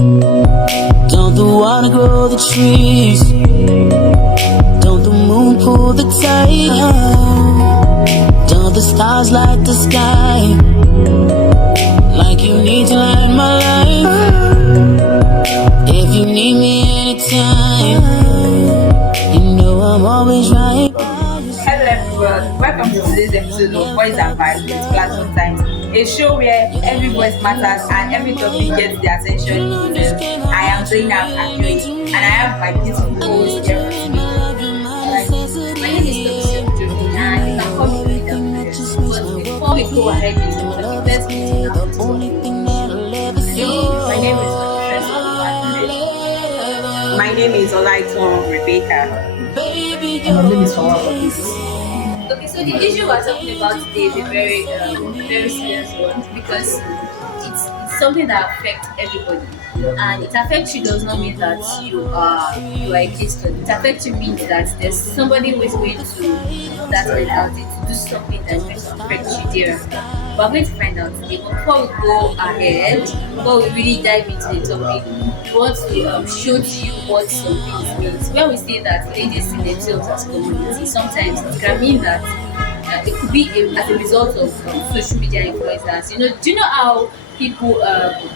Don't the water grow the trees? Don't the moon pull the tide? Don't the stars light the sky? Like you need to light my life. If you need me anytime, you know I'm always right. Hello everyone, welcome to today's episode of Voice and Vibes with Platform Times, a show where every voice matters and every topic gets the attention it deserves. I am Zainab Akiri and I have my beautiful host here with me. My name is Tobiso Jovi and you can call me Rita. But before we go ahead with the topic, let's get to know My name is My name is Olaiton Rebecca. And my name is Fawaz. Okay, so the issue we're talking about today is a very, very serious one because it's something that affects everybody, and it affects you does not mean that you are a case study. It affects you means that there's somebody who is going to that mentality to do something that's going to affect you thereafter. But I'm going to find out today. But before we go ahead, before we really dive into the topic, we want to show to you what some things means. When we say that ladies see themselves as commodity, sometimes it can mean that it could be as a result of social media influencers. Do you know how people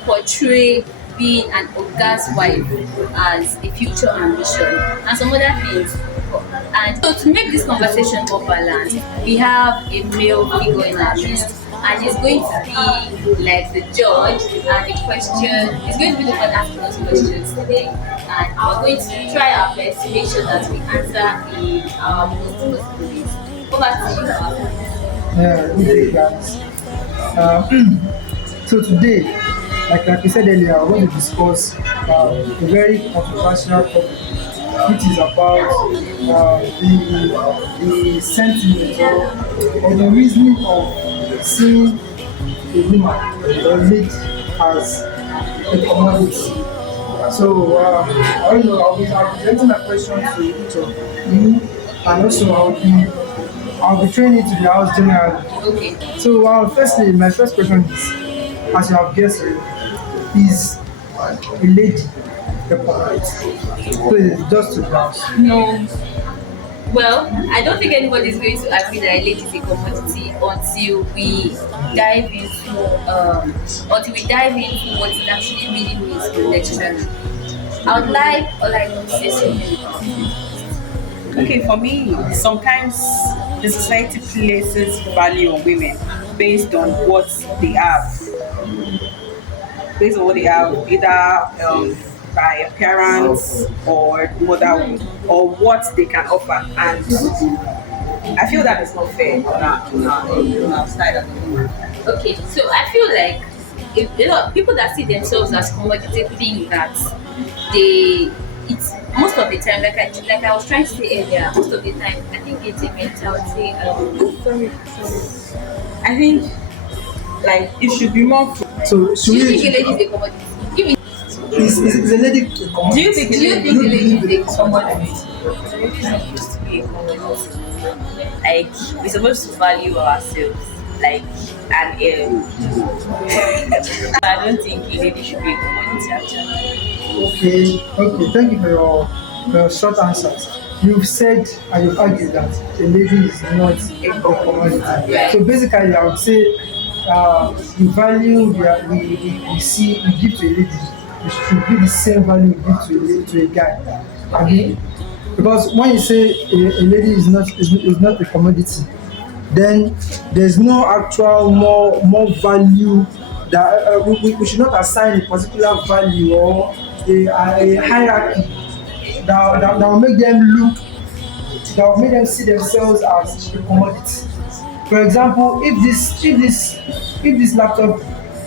portray being an Oga's wife as a future ambition and some other things? And so to make this conversation more balanced, we have a male figure in our midst, and he's going to be like the judge, and the question he's going to be the one asking us questions today, and we're going to try our best to make sure that we answer in our most possible ways. Over to you. Good day, guys. So today, like we said earlier, I want to discuss a very controversial topic, which is about the sentiment or the reasoning of seeing a woman or a lady as a commodity. So I don't know, I'll be presenting my question to each of you, and also I'll be training to the house generally. Okay. So firstly, my first question is, as you have guessed, is a lady a commodity? So it's just to browse. No. Well, I don't think anybody is going to agree that a lady is a commodity until we dive into what it actually really means contextually. I would like to say something about it. Okay, for me, sometimes the society places value on women based on what they have. Either by appearance or motherhood or what they can offer, and I feel that it's not fair on our side of the woman. Okay, so I feel like if a lot of people that see themselves as commodity think that it's most of the time, like I was trying to say earlier, most of the time I think it's a mentality. I think like it should be more. So Do you think a lady is a commodity? is a lady a commodity? Do you think a lady is a commodity? It's not supposed to be a commodity. Like, we're supposed to value ourselves. Like, and I don't think a lady should be a commodity actually. Okay. Thank you for your short answers. You've said and you've argued that a lady is not a commodity. So basically, I would say the value we give to a lady, it should be the same value we give to a guy. Okay? Because when you say a lady is not a commodity, then there's no actual more value that we should not assign a particular value or a hierarchy that will make them see themselves as a commodity. For example, if this laptop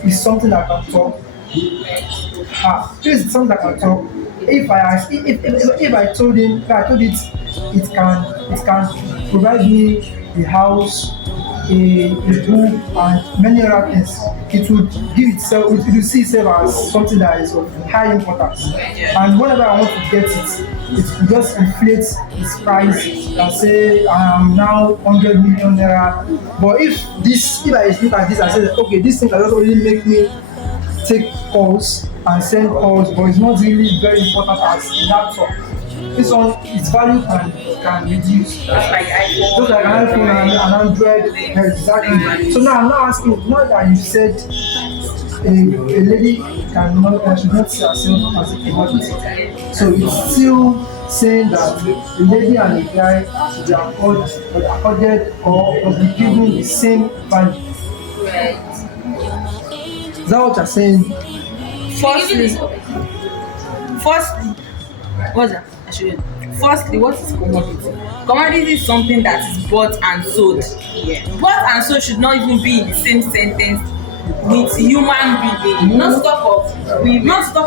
is something that can talk, if it's something that can talk, if I told it it can provide me a house, a book, and many other things, it would see itself as something that is of high importance. And whenever I want to get it just inflates its price and say I am now 100 million naira. But if I look at this and say, okay, this thing can just only make me take calls and send calls, but it's not really very important as laptop. This one, its value can reduce. Just like iPhone. Just like an iPhone and an Android, exactly. So now I'm not asking, now that you said a lady should not see herself as a commodity. So it's still saying that a lady and a guy should be accorded or must be given the same value. Right. Is that what you're saying? Firstly, what's that? Firstly, what is commodity? Commodity is something that is bought and sold. Bought and sold should not even be in the same sentence with human being, not stop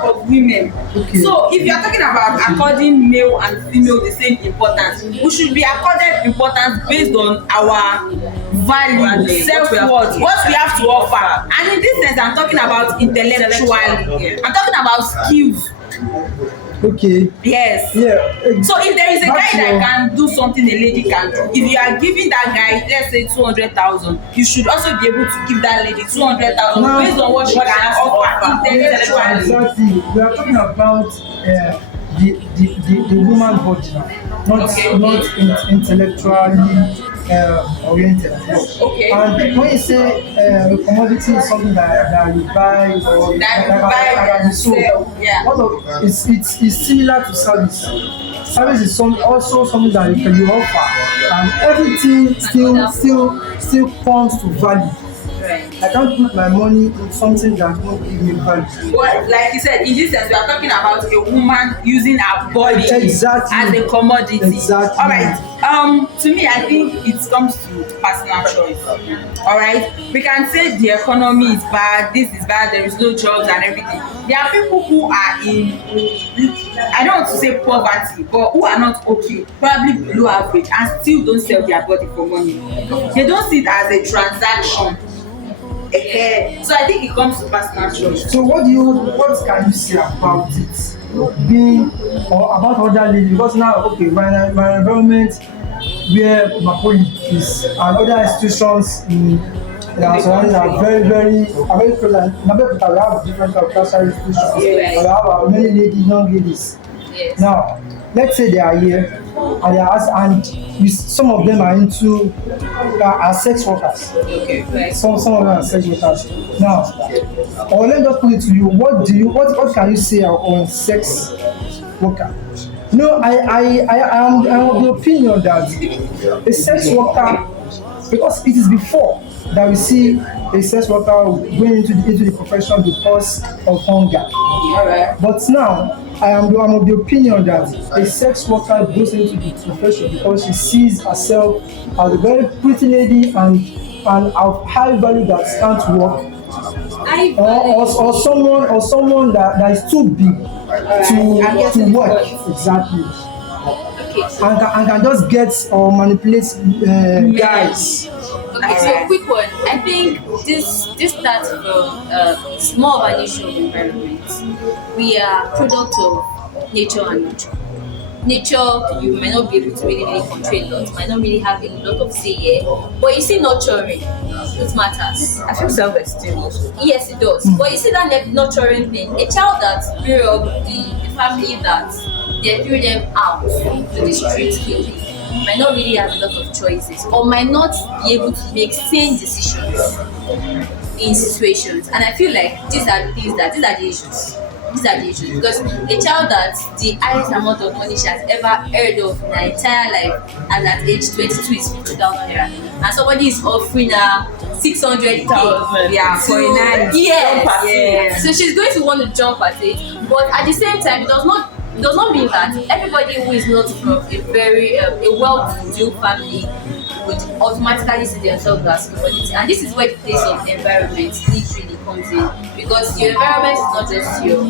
of women. Okay. So if you are talking about according male and female the same importance, we should be accorded importance based on our value, self-worth, what we have to offer. And in this sense, I'm talking about intellectually. I'm talking about skills. Okay. Yes. Yeah. So if there is a guy that can do something a lady can do, if you are giving that guy, let's say 200,000, you should also be able to give that lady 200,000 based on what she can offer intellectually. Exactly. We are talking about the woman body, not intellectually oriented. Okay. And when you say commodity is something that you buy or that you sold, yeah. It's similar to service. Service is also something that you offer, and everything still comes to value. Right. I can't put my money in something that won't give me value. Well, like you said, in this sense, we are talking about a woman using her body Exactly. as a commodity. Exactly. All right. To me, I think it comes to personal choice. All right. We can say the economy is bad, this is bad, there is no jobs and everything. There are people who are in, I don't want to say poverty, but who are not okay, probably below average, and still don't sell their body for money. They don't see it as a transaction. So I think it comes to personal choice. So what can you say about it? Being or about other ladies? Because now, okay, my environment where Mapoli is and other institutions in surroundings are very close. And Mapoli, we have different tertiary institutions. Yes. We have many young ladies. Yes. Now, let's say they are here and they are some of them are into are sex workers. Okay. Right. Some of them are sex workers. Now, or let me just put it to you. What can you say on sex worker? No, I am of the opinion that a sex worker, because it is before that we see a sex worker going into the profession because of hunger. Alright. But now, I'm of the opinion that a sex worker goes into the profession because she sees herself as a very pretty lady and of high value that can't work, or someone that is too big to work. Exactly. Okay. And can just get or manipulate guys. Okay, so quick one. I think this starts from it's more of an issue of environment. We are product of nature and nurture. Nature, you might not be able to really control a lot, might not really have a lot of say here. But you see nurturing, it matters. I feel self-esteem also. Yes, it does. But you see that nurturing thing, a child that grew up in a family that they threw them out to the streets quickly might not really have a lot of choices or might not be able to make sane decisions in situations. And I feel like these are the issues. These are the issues because a child that the highest amount of money she has ever heard of in her entire life and at age 22 is 50,000 naira, and somebody is offering her 600,000 for a night. Yes. So she's going to want to jump at it, but at the same time, it does not mean that everybody who is not from a very a well-to-do family would automatically see themselves as commodity. And this is where the place of environment literally comes in, because your environment is not just your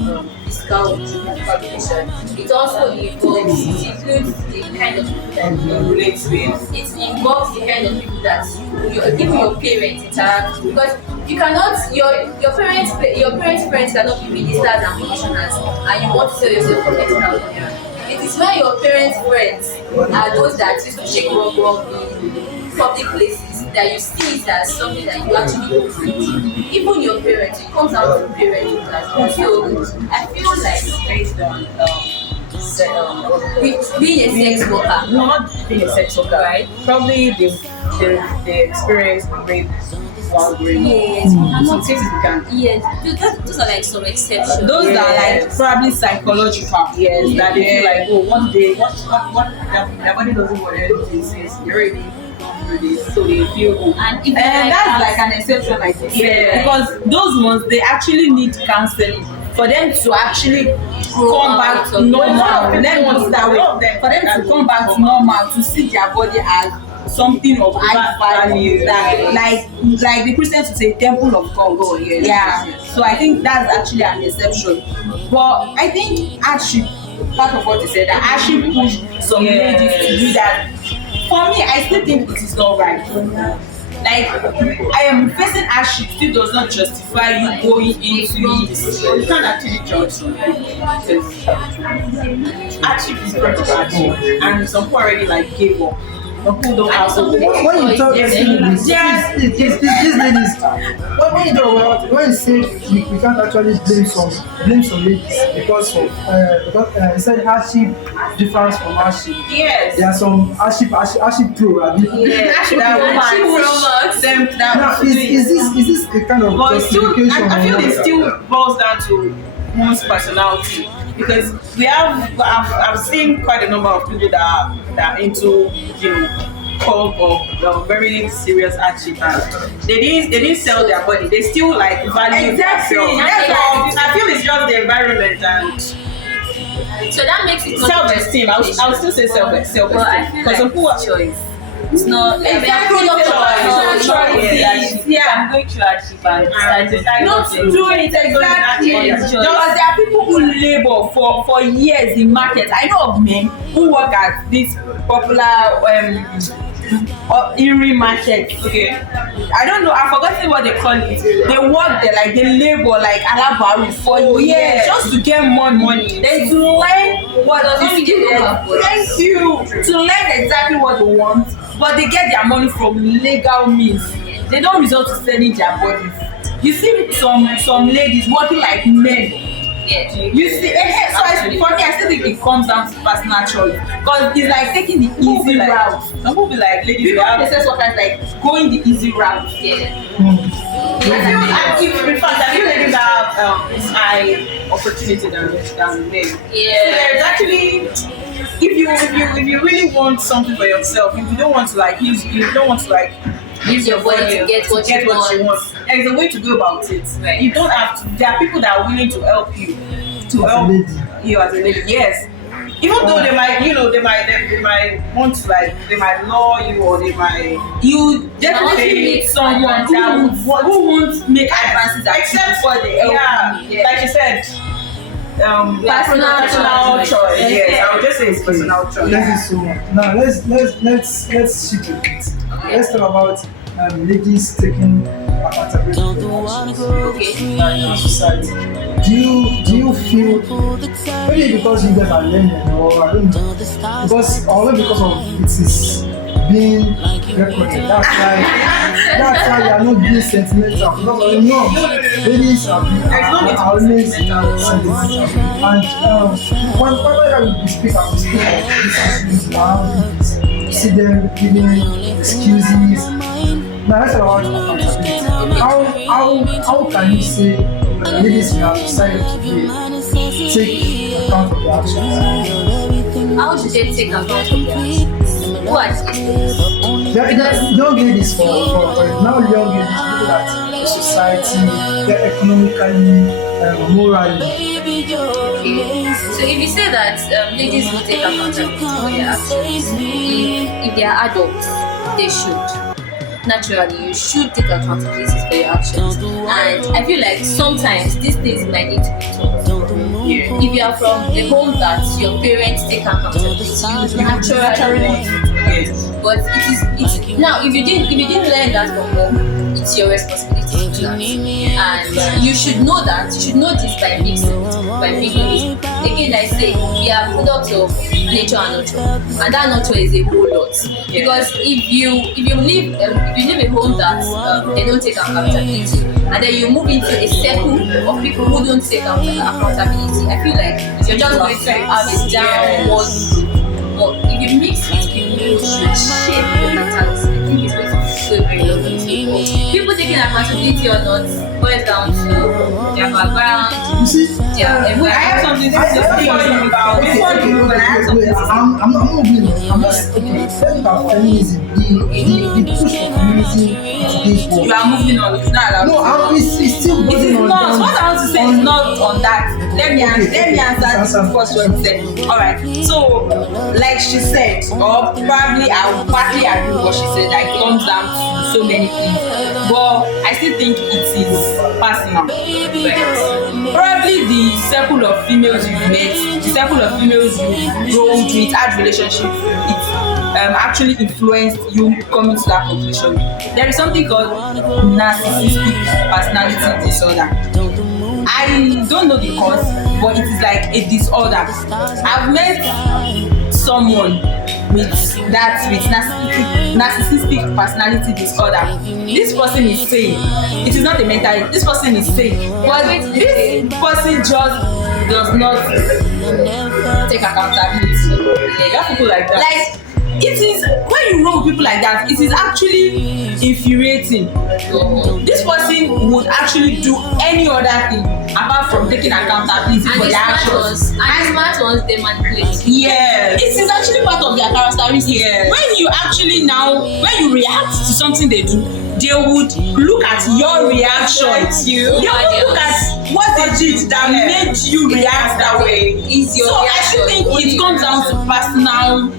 physical condition. It also involves, it includes the kind of people that you relate with. It involves the kind of people that even your parents interact with, because you cannot your parents' cannot be ministers and commissioners, and you want to sell yourself for 30,000 naira. It is when your parents' friends are those that used to shake rock in public places that you see it as something that you actually go through. Even your parents, it comes out to parents as well. So I feel like Based on being a sex worker, not being a sex worker, right? probably the experience rape while growing up. Yes, I'm not Significant. yes. Those are like some exceptions. Those are like Yes. probably psychological. Yes, that they feel like, oh, one day, what, their body doesn't want anything since they already gone through this, so they feel, oh, And if And that's like an exception, like you said, Yeah. because those ones they actually need counseling for them to actually come back to out of normal. it. Let me put it that A lot of way. them For them to come back to normal, to see their body as something of high value, that like the Christians would say, temple of God. yes, Yeah. yes. So I think that's actually an exception. But I think hardship, part of what you said, that hardship pushed some Yes. ladies to do that. For me, I still think it is not right. Like, I am facing hardship still does not justify you going into it. you can't actually judge some people because hardship is part of hardship, and some people already like gave up. Some people don't have some hope. people- When you talk Yes. these ladies, these ladies, when you talk about, when you say we can't actually blame some ladies because you said hardship differs from hardship. Yes. There are some hardship pro. Abi? Yeah. Hardship That pro. woman Hardship them that Now, was doing. is this a kind of But it's still, justification? I feel or it what? still boils down to one's personality because I've seen quite a number of people that are into, you know, call or very serious hardship, and they didn't sell their body. They still like value Exactly. themselves. That's all. I feel it's just the environment and So that makes it not self-esteem. I would still say self-esteem But I feel because like some people it's choice. It's not like Exactly, we are it's choice. choice. Choice. Yeah. I'm going through hardship and Not to do it exactly. Yes. Because there are people who labor for years in market. I know of men who work at this popular Erie market. Okay. I don't know, I've forgotten what they call it. They work there, like they labor like alabaru for years yeah. just to get more money. Then to learn what Doesn't the mean they don't have skill. money. Thank you. To learn exactly what they want, but they get their money from legal means. They don't resort to selling their bodies. You see some ladies working like men. Yeah. You see, for me, I still think it comes down to personal choice because it's like taking the easy route. Some people be like, ladies, People we have say sometimes like going the easy route. Yeah. in fact, I feel ladies have high opportunity than men. Yeah. There's actually, if you really want something for yourself, if you don't want to like you don't want to like Use your body to get what you want. There's a way to go about it. Right. You don't have to. There are people that are willing to help you, to As a help lady. you as a lady. Yes. Even though they might, they might want to like, they might law you or they might. You definitely Okay. need someone who won't make advances at you Except before they help yeah, you. like you said, personal choice. Yes, I would just say it's personal choice. Thank you so much. Now let's shift a bit. Let's talk about ladies taking accountability Don't for the their water actions grow the Okay. in our trees? society. Do you feel Pull the tide. maybe because you guys are learning or I don't know Till the stars because because of it is being recorded. That's why you are not being sentimental because you know ladies are always sentimental and whenever we speak of these issues around this, you see them giving excuses. Now let's talk about accountability. How can you say ladies in our society today take account of their actions? How should they take account of their actions? Who are these? Young ladies for now young ladies people that the society, they're economically, morally. Okay. So if you say that ladies will take accountability for their actions, if they are adults, they should. Naturally, you should take accountability for your actions. And I feel like sometimes these things might need to be taught. If you are from a home that your parents take accountability, you naturally want to. Yes. But it's now if you didn't learn that from home, it's your responsibility to do that. And you should know that. You should know this by mixing, by mingling it. Again, I say we are products of nature and nurture, and that nurture is a whole lot. Because if you live a home that they don't take accountability, and then you move into a circle of people who don't take accountability, I feel like you're just going to have a downward growth. But if you mix with people who should shape your mentality, I think it's going to be so very lovely. People taking accountability or not boils down to their background, You see, their I have something to say about before you go. I have something to say. I'm not moving. I'm just okay. Talking about feminism, the push for feminism in today's world. You are moving on. It's not allowed. No, it's still It is building on. not. What I want to say is not on that. Let me answer the first one you said. Alright. So, like she said, or probably I will partly agree with what she said, that it comes down to so many things. But I still think it is personal. Right? Probably the circle of females you've met, the circle of females you've grown with, had relationships with, actually influenced you coming to that conclusion. There is something called narcissistic personality disorder. I don't know the cause, but it is like a disorder. I've met someone with narcissistic personality disorder. This person is sane. It is not a mental. This person is sane, but this person just does not take accountability. You have people like that. Like, it is when you roll with people like that, it is actually infuriating. This person would actually do any other thing apart from taking accountability and for the their smart actions. ones, they manipulate. Yes. It is actually part of their characteristics. Yes. When you react to something they do, they would look at your reaction. They would look at what they did that made you react that way. Is your So I reaction. still think What do it you comes down to personal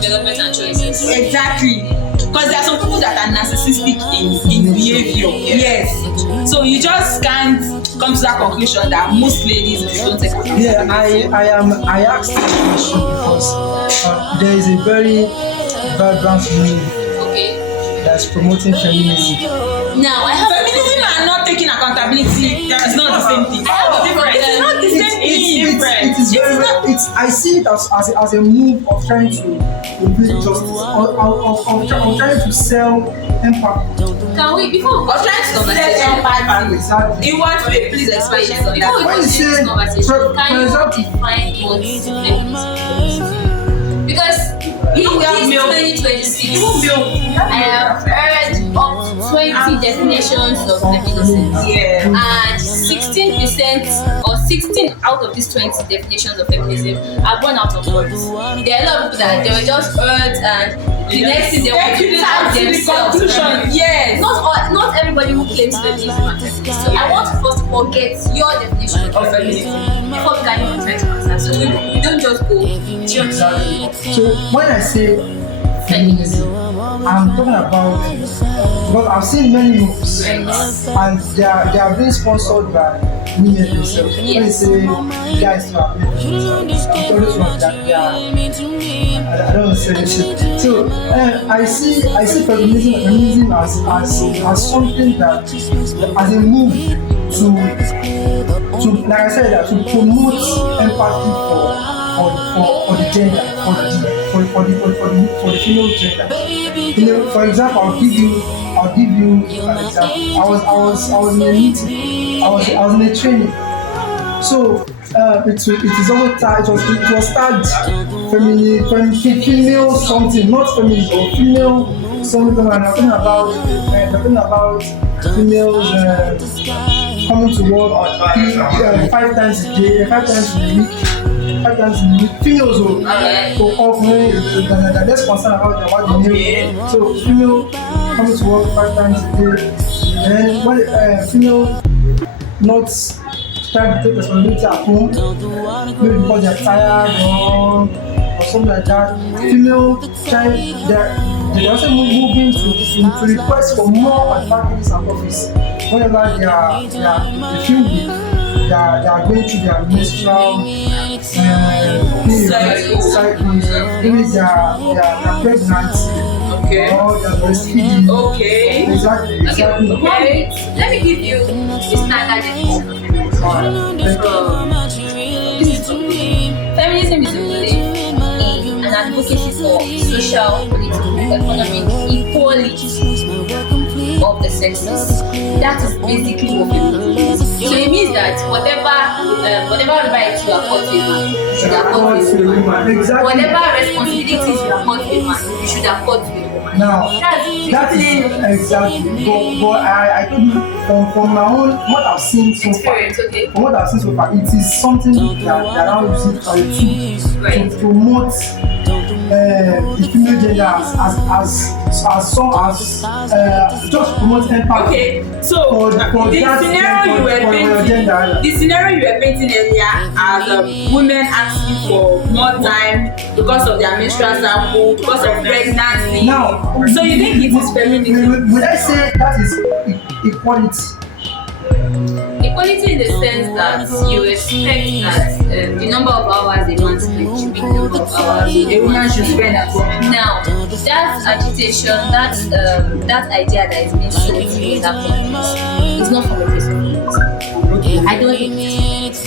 development and choices. exactly. Because there are some people that are narcissistic in behavior. Yes. So you just can't come to that conclusion that most ladies don't take accountability. Yeah, I asked this question because there is a very vibrant movement Okay. that's promoting feminism. Now I have Feminism and not taking accountability is not the same thing. I have a different- It's not the same thing. It is very. I see it as a move of trying to bring justice, of trying to sell empathy. Can we before we I was trying to set Exactly. in what way? Please explain it. before we When you continue say- this conversation, for can you example- define what feminism is? Because in we have this milk. 2026, I have heard up to 20 definitions of feminism. Yeah. And 16% or 16 out of these 20 definitions of feminism are born out of words. There are a lot of people that they were just heard and the next thing they want to do out themselves. Yes. Not everybody who claims feminism are feminists. So I want to first of all get your definition of feminism before we can even try to answer. So we don't just go. Exactly. So when I say feminism, I'm talking about because I've seen many moves and they are being sponsored by women themselves. When they say guys to have I'm always one that they are. I don't want to say this. So I see feminism as something that as a move to like I said that to promote empathy for the gender, for the female gender. You know, for example, I'll give you an example. I was in a meeting. I was in a training. So it is also it was tagged female something, not feminism, or female something. And I'm talking about females coming to work 5 times a day, 5 times in a week. 5 times in a week. Females will call me. They're less concerned about the male. So female coming to work 5 times a day. Then when female not trying to take responsibility at home, maybe because they're tired or something like that. Female child, they're also moving to request for more advantages and office. Whenever they feel weak, they are going through their menstrual cycles, maybe they are pregnant. Okay. or they are breastfeeding. Okay. Exactly. Okay, Exactly. okay. Let me give you the standard definition of feminism. This is feminism is a belief in an advocacy for social, political, economic equality of the sexes. That is basically what feminism is. So it means that whatever rights you accord to a man, you should accord to a woman. Exactly. Whatever responsibilities you accord to a man, you should accord to a woman. Now, that is exactly. But I told you from my own what I've seen so far. Experience, okay? From what I've seen so far, it is something that they are now using for a tool Right. to promote the female gender as some just promote empathy. Okay, so For the that- scenario you for were your painting, gender. the scenario you were painting earlier as women asking for more time because of their menstrual cycle, because of pregnancy. Now, so you think it is feminism? would I say that is equality? Equality in the sense that you expect that the number of hours a man spends should be the number of hours A woman should spend at home. Now, that agitation, that idea that is being sold in that context is not from a place of feminism. I don't think It is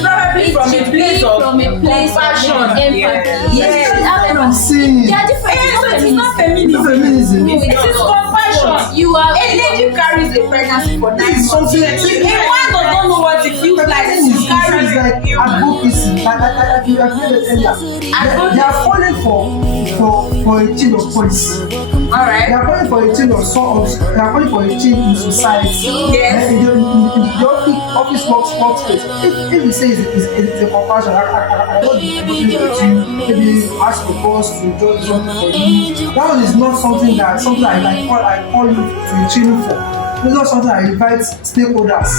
probably from a place of compassion. empathy. Yeah. Yes, you have What I'm empathy. saying. They are different. Eh, so It's it's not not feminism. Feminism. No, It is compassion. You are A lady carries a pregnancy for 9 This is months. something. A man does not know what it feels like This to is carry like advocacy. Like you have made it earlier. They are falling for a change of policy. Alright. They are calling for a change of they are calling for a change in society. Yes. In the office workspace. If we say it's a compassion, I don't agree with you. Maybe ask the boss to do something for you. That one is not something I call you to train for. It's not something I invite stakeholders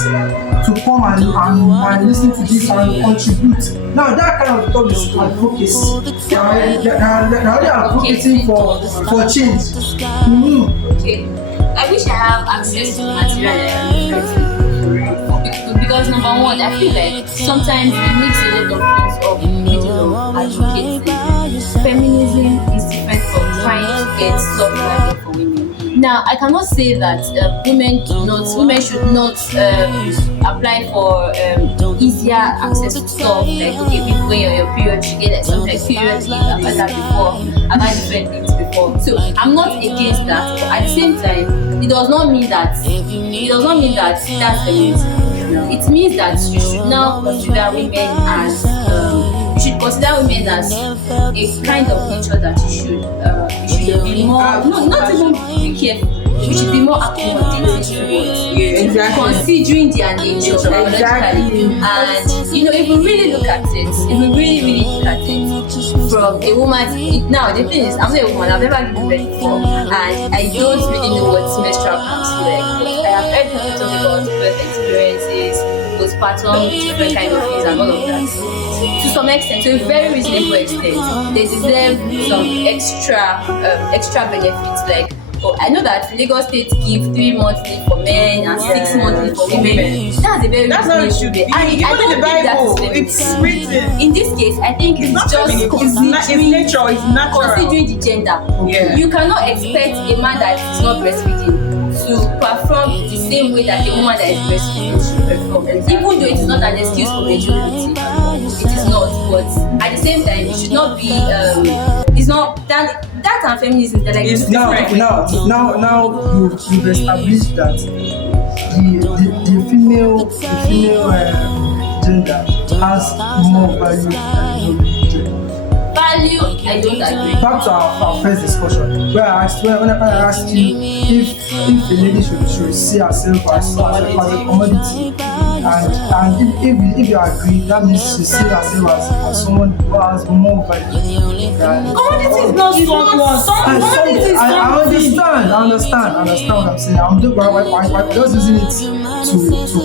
to come and listen to this and contribute. Now that kind of talk is advocacy. They are advocating for change. okay. I wish I have access to material that I'm referring to. Because number one, I feel like sometimes it makes a lot of things up in the middle of advocating. Feminism is different from trying to get soft life for women. Now, I cannot say that women should not apply for easier access to stuff like okay, when you're your period, you get like something like period leave. I've had that before. I've had different things before. So I'm not against that, but at the same time, it does not mean that that's feminism. It means that you should now consider women as a kind of nature that you should be more not even be careful. We should be more accommodating towards Exactly. considering their nature Exactly. and if we really look at it, from a woman. Now the thing is, I'm not a woman, I've never given birth before, and I don't really know what menstrual cramps feel like, but I have heard people talk about birth experiences, postpartum, different kind of things and all of that. To some extent, to a very reasonable extent, they deserve some extra benefits. Like, I know that Lagos State give 3 months leave for men and 6 months leave for women. That's a very That's how it reasonable should be. thing. And I Even don't in the think that is Bible, feminism. it's written. In this case, I think it's Not just feminism. considering It's nature. It's natural. considering the gender. Yeah. You cannot expect a man that is not breastfeeding to perform the same way that a woman that is breastfeeding should perform. Even though it is not an excuse for mediocrity, it is not. But at the same time, it should not be. It's not that and feminism. They're like It's Now you've established that the female gender has more value than the male gender. value. I don't agree. Back to our first discussion, where I asked you if a lady should see herself as a commodity, and if you agree, that means she see herself as someone who has more value than Commodity is not someone. Commodity is I something. understand what I'm saying. I'm just using it to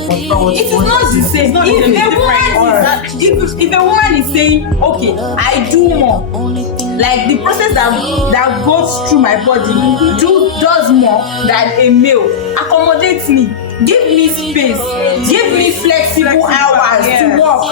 confirm what It is not the same. If a woman is saying, okay, I do more, like the process that goes through my body does more than a male, accommodate me, give me space, give me flexible hours to work.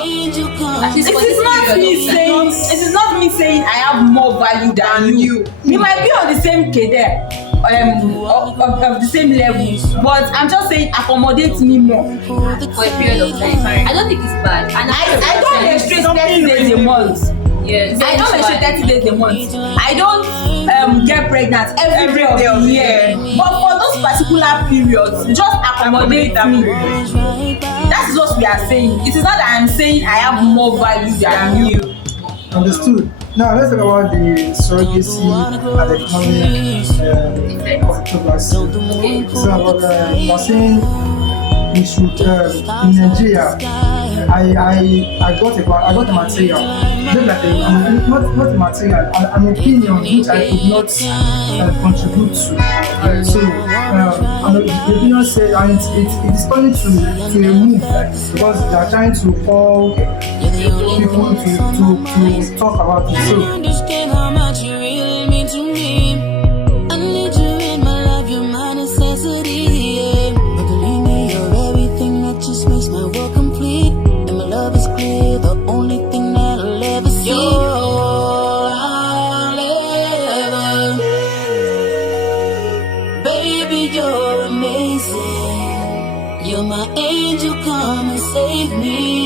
At least It for is this not period me of saying. It is not me saying I have more value than you. We might be on the same cadre, of the same level, but I'm just saying accommodate me more. for a period of time. I don't think it's bad. And I don't menstruate 30 days a month. Yes. I don't menstruate 30 days a month. I don't get pregnant every day of the year. But for those particular periods, just accommodate me. That is what we are saying. It is not that I'm saying I have more value than you. Understood. Now let's talk about the surrogacy and economic controversy. So you're saying we should in Nigeria. I got a material, just like not a material, an opinion which I could not contribute to. So the opinion said, and it is turning to a move because they are trying to call people to talk about it. You So understand how much you really mean to me. I need you in my life, you're my necessity. Yeah. But believe me, you're everything that just makes my world complete. And my love is clear, the only thing that I'll ever see. Baby, you're amazing. You're my angel, come and save me.